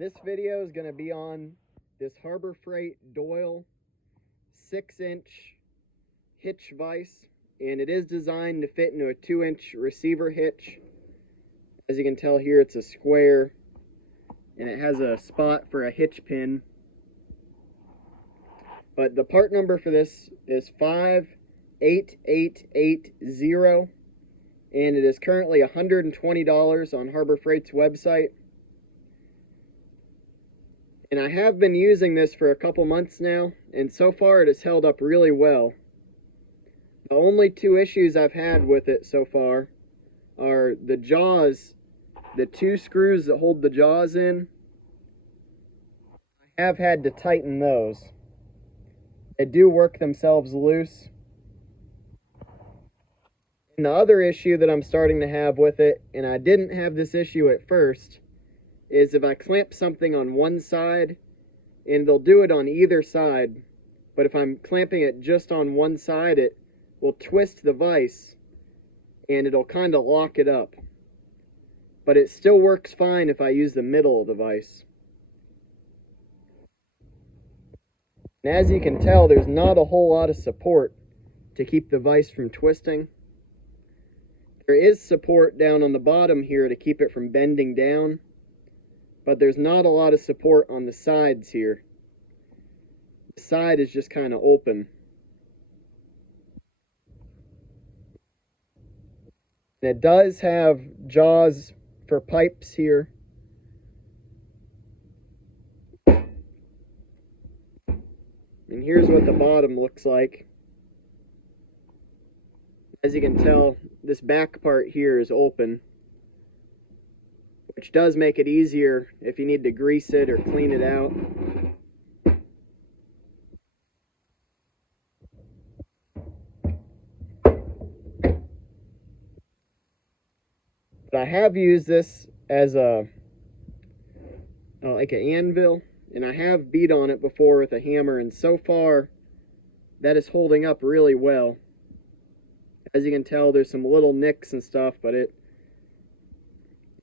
This video is going to be on this Harbor Freight Doyle 6-inch hitch vise, and it is designed to fit into a 2-inch receiver hitch. As you can tell here, it's a square, and it has a spot for a hitch pin. But the part number for this is 58880, and it is currently $120 on Harbor Freight's website. And I have been using this for a couple months now, and so far it has held up really well. The only two issues I've had with it so far are the jaws, the two screws that hold the jaws in. I have had to tighten those. They do work themselves loose. And the other issue that I'm starting to have with it, and I didn't have this issue at first, is if I clamp something on one side, and they'll do it on either side, but if I'm clamping it just on one side, it will twist the vise, and it'll kind of lock it up. But it still works fine if I use the middle of the vise. And as you can tell, there's not a whole lot of support to keep the vise from twisting. There is support down on the bottom here to keep it from bending down, but there's not a lot of support on the sides here. The side is just kind of open. And it does have jaws for pipes here. And here's what the bottom looks like. As you can tell, this back part here is open, which does make it easier if you need to grease it or clean it out. But I have used this as like an anvil, and I have beat on it before with a hammer, and so far that is holding up really well. As you can tell, there's some little nicks and stuff, but it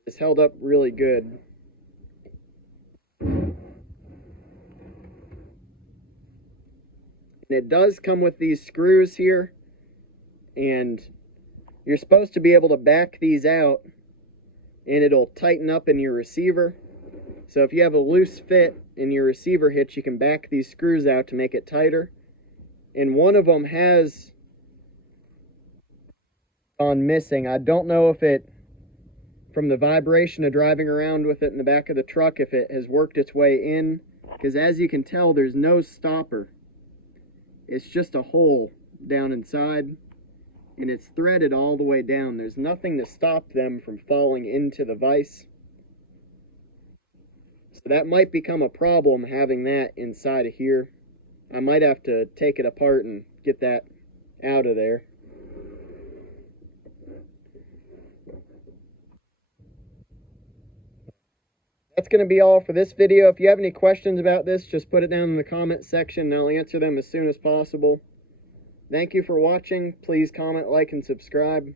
has held up really good. And it does come with these screws here, and you're supposed to be able to back these out, and it'll tighten up in your receiver. So if you have a loose fit in your receiver hitch, you can back these screws out to make it tighter. And one of them has gone missing. I don't know if it, from the vibration of driving around with it in the back of the truck, if it has worked its way in, because as you can tell, there's no stopper. It's just a hole down inside, and it's threaded all the way down. There's nothing to stop them from falling into the vise. So that might become a problem, having that inside of here. I might have to take it apart and get that out of there. That's going to be all for this video. If you have any questions about this, just put it down in the comment section and I'll answer them as soon as possible. Thank you for watching. Please comment, like, and subscribe.